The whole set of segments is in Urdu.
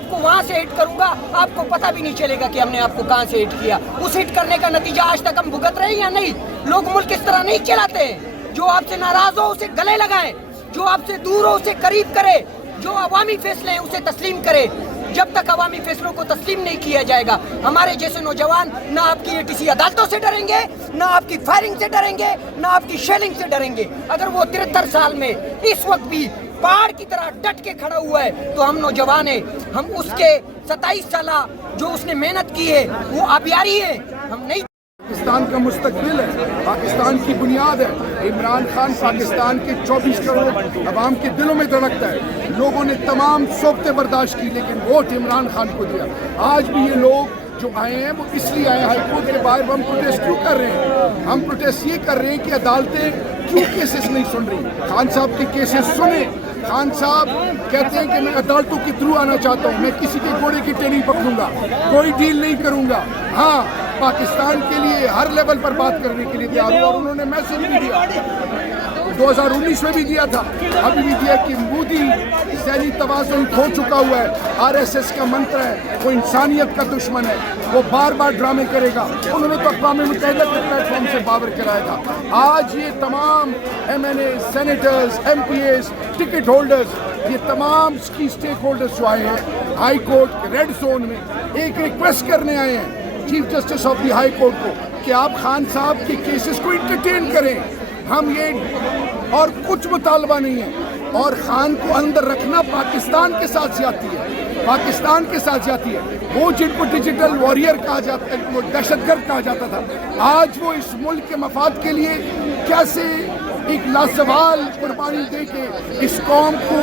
آپ کو وہاں سے ہٹ کروں گا، آپ کو پتہ بھی نہیں چلے گا کہ ہم نے آپ کو کہاں سے ہٹ کیا. اس ہٹ کرنے کا نتیجہ آج تک ہم بھگت رہے ہیں یا نہیں؟ لوگ ملک اس طرح نہیں چلاتے ہیں. جو آپ سے ناراض ہو اسے گلے لگائے، جو آپ سے دور ہو اسے قریب کرے، جو عوامی فیصلے ہیں اسے تسلیم کرے. جب تک عوامی فیصلوں کو تسلیم نہیں کیا جائے گا، ہمارے جیسے نوجوان نہ آپ کی ATC عدالتوں سے ڈریں گے، نہ آپ کی فائرنگ سے ڈریں گے، نہ آپ کی شیلنگ سے ڈریں گے. اگر وہ 73 سال میں اس وقت بھی پہاڑ کی طرح ڈٹ کے کھڑا ہوا ہے تو ہم نوجوان ہیں. ہم اس کے 27 سالہ جو اس نے محنت کی ہے وہ آبیاری ہے. ہم نہیں. پاکستان کا مستقبل ہے، پاکستان کی بنیاد ہے. عمران خان پاکستان کے 24 کروڑ عوام کے دلوں میں دھڑکتا ہے. لوگوں نے تمام صحبتیں برداشت کی لیکن ووٹ عمران خان کو دیا. آج بھی یہ لوگ جو آئے ہیں وہ اس لیے آئے ہائی کورٹ کے باہر. ہم پروٹیسٹ کیوں کر رہے ہیں؟ ہم پروٹیسٹ یہ کر رہے ہیں کہ عدالتیں کیوں کیسز نہیں سن رہی. خان صاحب کے کیسز سنیں. خان صاحب کہتے ہیں کہ میں عدالتوں کے تھرو آنا چاہتا ہوں، میں کسی کے گھوڑے کی ٹینی پکڑوں گا، کوئی ڈیل نہیں کروں گا. ہاں، پاکستان کے لیے ہر لیول پر بات کرنے کے لیے تیار ہوں. اور انہوں نے میسج بھی دیا، 2019 میں بھی دیا تھا، ابھی بھی دیا کہ مودی ذہنی توازن کھو چکا ہوا ہے. RSS کا منتر ہے، وہ انسانیت کا دشمن ہے، وہ بار بار ڈرامے کرے گا. انہوں نے تو اقوام متحدہ کے پلیٹ فارم سے باور کرایا تھا. آج یہ تمام MNA، senators, MPAs، ticket holders, یہ تمام کی اسٹیک ہولڈرز جو آئے ہیں ہائی کورٹ ریڈ زون میں ایک ریکویسٹ کرنے آئے ہیں chief justice of the high court کو کہ آپ خان صاحب کے کیسز کو انٹرٹین کریں. ہم یہ اور کچھ مطالبہ نہیں ہے. اور خان کو اندر رکھنا پاکستان کے ساتھ زیادتی ہے، پاکستان کے ساتھ زیادتی ہے. وہ جن کو ڈیجیٹل واریر کہا جاتا ہے، وہ دہشت گرد کہا جاتا تھا، آج وہ اس ملک کے مفاد کے لیے کیسے ایک لازوال قربانی دے کے اس قوم کو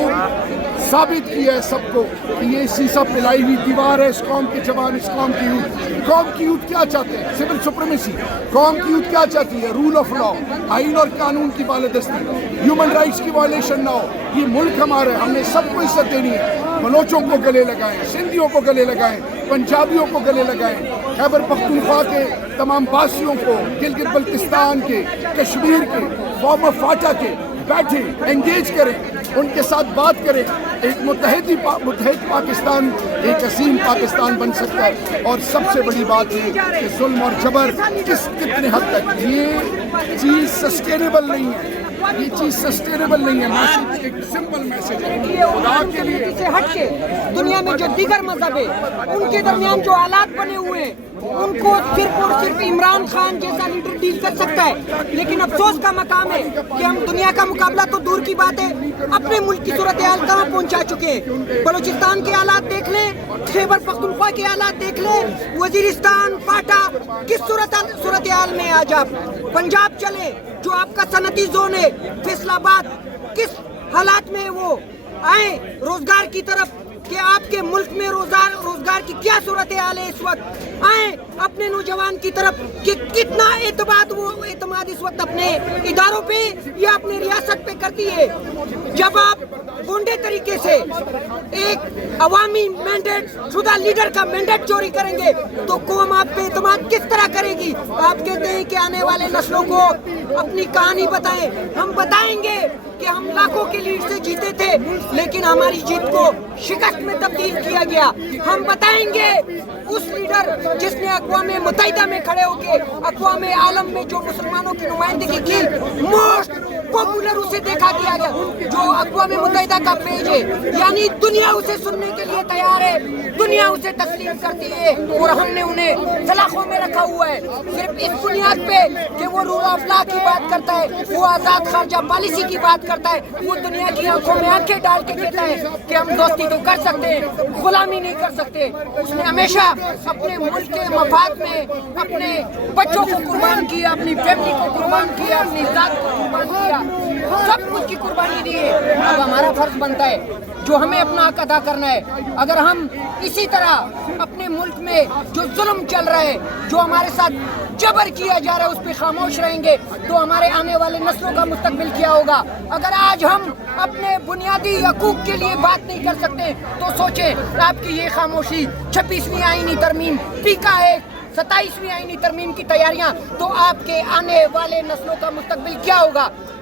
ثابت کیا ہے سب کو کہ یہ سیسا پلائی ہوئی دیوار ہے. اس قوم کے جوان، اس قوم کی یوتھ، قوم کی یوتھ کیا چاہتے ہیں؟ Civil supremacy. قوم کی یوتھ کیا چاہتی ہے؟ رول آف لا، آئین اور قانون کی بالادستی، ہیومن رائٹس کی وائلیشن نہ ہو. یہ ملک ہمارا ہے، ہم نے سب کو عزت دینی ہے. بلوچوں کو گلے لگائیں، سندھیوں کو گلے لگائیں، پنجابیوں کو گلے لگائیں، خیبر پختونخوا کے تمام باسیوں کو، گلگت بلتستان کے، کشمیر کے، فارمر فاٹا کے بیٹھیں، انگیج کریں، ان کے ساتھ بات کریں. ایک متحد پاکستان، ایک عظیم پاکستان بن سکتا ہے. اور سب سے بڑی بات یہ کہ ظلم اور جبر کتنے حد تک یہ چیز سسٹینیبل نہیں ہے. یہ چیز سسٹینیبل نہیں ہے. میسج ایک سمپل میسج ہے خدا کے لیے. سے ہٹ کے دنیا میں جو دیگر مذہب ہے ان کے درمیان جو حالات بنے ہوئے ہیں ان کو صرف اور صرف عمران خان جیسا لیڈر ڈیل کر سکتا ہے. لیکن افسوس کا مقام ہے کہ ہم دنیا کا مقابلہ تو دور کی بات ہے، اپنے ملک کی صورتحال کہاں پہنچا چکے ہیں. بلوچستان کے حالات دیکھ لیں، خیبر پختونخوا کے حالات دیکھ لیں، وزیرستان، پاٹا، کس صورتحال میں آج آپ. پنجاب چلے جو آپ کا صنعتی زون ہے، فیصل آباد کس حالات میں وہ آئیں روزگار کی طرف کہ آپ کے ملک میں روزگار کی کیا صورتحال ہے اس وقت. آئیں اپنے نوجوان کی طرف کہ کتنا اعتماد اس وقت اپنے اداروں پہ یا اپنے ریاست پہ کرتی ہے. جب آپ گونڈے طریقے سے ایک عوامی مینڈیٹ شدہ لیڈر کا مینڈیٹ چوری کریں گے تو قوم آپ پہ اعتماد کس طرح کرے گی. آپ کہتے ہیں کہ آنے والے نسلوں کو اپنی کہانی بتائیں. ہم بتائیں گے کہ ہم لاکھوں کے لیڈ سے جیتے تھے لیکن ہماری جیت کو شکست میں تبدیل کیا گیا. ہم بتائیں گے اس لیڈر جس نے اقوام متحدہ میں کھڑے ہو کے اقوام عالم میں جو مسلمانوں کی نمائندگی کی، موسٹ پاپولر اسے دیکھا گیا گیا جو اقوام متحدہ کا پیج ہے. یعنی دنیا اسے سننے کے لیے تیار ہے، دنیا اسے تسلیم کرتی ہے اور ہم نے انہیں سلاخوں میں رکھا ہوا ہے صرف اس بنیاد پہ کہ وہ رول آف لا کی بات کرتا ہے، وہ آزاد خارجہ پالیسی کی بات کرتا ہے، وہ دنیا کی آنکھوں میں آنکھیں ڈال کے کہتا ہے کہ ہم دوستی تو کر سکتے ہیں، غلامی نہیں کر سکتے. اس نے ہمیشہ اپنے ملک کے مفاد میں اپنے بچوں کو قربان کیا، اپنی فیملی کو قربان کیا، اپنی ذات کو قربان کیا، سب کچھ کی قربانی دی ہے. اب ہمارا فرض بنتا ہے جو ہمیں اپنا حق ادا کرنا ہے. اگر ہم اسی طرح اپنے ملک میں جو ظلم چل رہا ہے، جو ہمارے ساتھ جبر کیا جا رہا ہے اس پہ خاموش رہیں گے تو ہمارے آنے والے نسلوں کا مستقبل کیا ہوگا. اگر آج ہم اپنے بنیادی حقوق کے لیے بات نہیں کر سکتے تو سوچیں آپ کی یہ خاموشی 26ویں آئینی ترمیم پیکا ہے، 27ویں آئینی ترمیم کی تیاریاں، تو آپ کے آنے والے نسلوں کا مستقبل کیا ہوگا.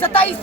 27